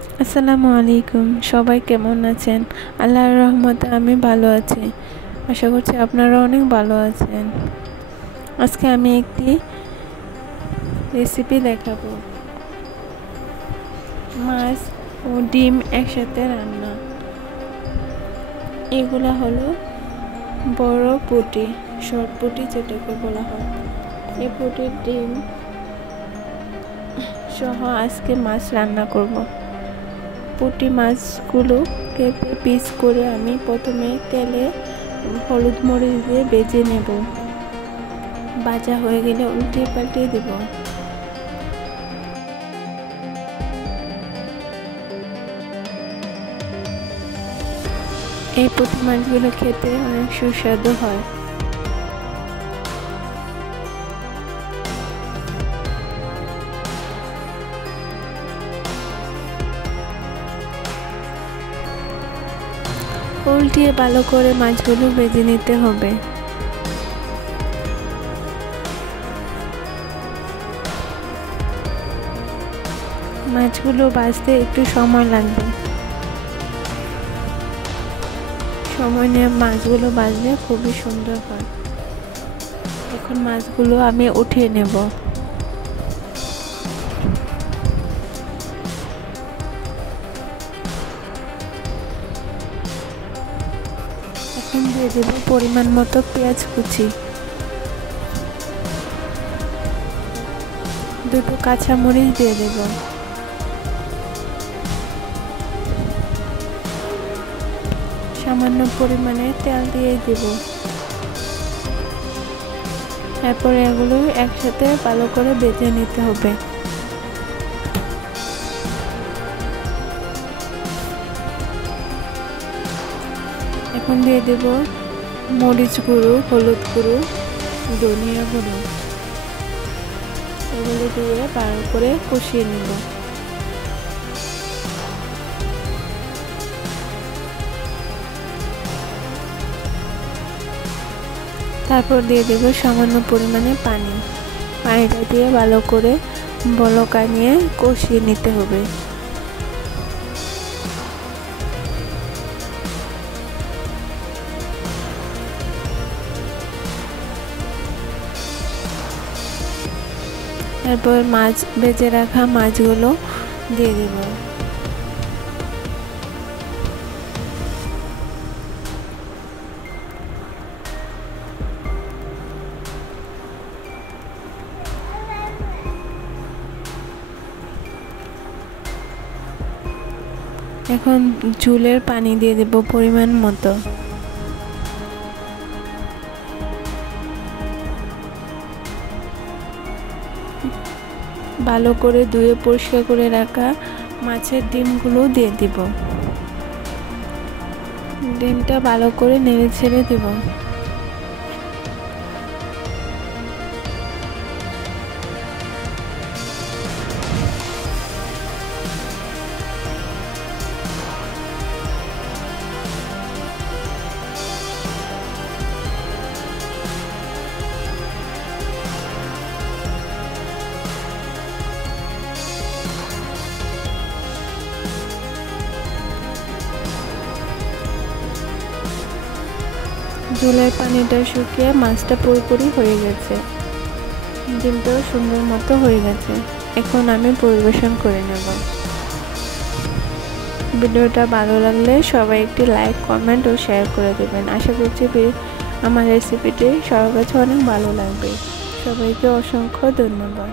আসসালামু আলাইকুম। সবাই কেমন আছেন? আল্লাহর রহমতে আমি ভালো আছি। আশা করছি আপনারা অনেক ভালো আছেন। আজকে আমি একটি রেসিপি দেখাবো। মাছ ও ডিম একসাথে রান্না। এগুলা হলো বড় পুঁটি, শর্ট পুঁটি যেটাকে বলা হয়। এই পুঁটির ডিম সহ আজকে মাছ রান্না করব। পুঁটি মাছগুলো কেটে পিস করে আমি প্রথমে তেলে হলুদ মরিচ দিয়ে ভেজে নেব। ভাজা হয়ে গেলে উল্টে পাল্টে দেব। এই পুঁটি মাছগুলো খেতে অনেক সুস্বাদু হয়। উল্টিয়ে ভালো করে মাছগুলো ভেজে নিতে হবে। মাছগুলো ভাজতে একটু সময় লাগবে। সময় নিয়ে মাছগুলো ভাজলে খুবই সুন্দর হয়। এখন মাছগুলো আমি উঠিয়ে নেব। এখন দিয়ে দেব পরিমাণ মতো পেঁয়াজ কুচি, দুটো কাঁচামরিচ দিয়ে দেব, সামান্য পরিমাণে তেল দিয়ে দেব। তারপরে এগুলো একসাথে ভালো করে ভেজে নিতে হবে। এখন দিয়ে দেব মরিচ গুঁড়ো, হলুদ গুঁড়ো, ধনিয়া গুঁড়ো। এগুলো দিয়ে ভালো করে কষিয়ে নেব। তারপর দিয়ে দেব সামান্য পরিমাণে পানি। পানিটা দিয়ে ভালো করে বলক আনিয়ে কষিয়ে নিতে হবে। তারপর মাছ ভেজে রাখা মাছগুলো দিয়ে দেব। এখন ঝোলের পানি দিয়ে দেব পরিমাণ মতো। ভালো করে ধুয়ে পরিষ্কার করে রাখা মাছের ডিমগুলো দিয়ে দিব। ডিমটা ভালো করে নেড়ে ছেড়ে দেব। ঝোলের পানিটা শুকিয়ে মাছটা পুরোপুরি হয়ে গেছে। ডিমটাও সুন্দর মতো হয়ে গেছে। এখন আমি পরিবেশন করে নেব। ভিডিওটা ভালো লাগলে সবাই একটি লাইক, কমেন্ট ও শেয়ার করে দেবেন। আশা করছি আমার রেসিপিটি সবার কাছে অনেক ভালো লাগবে। সবাইকে অসংখ্য ধন্যবাদ।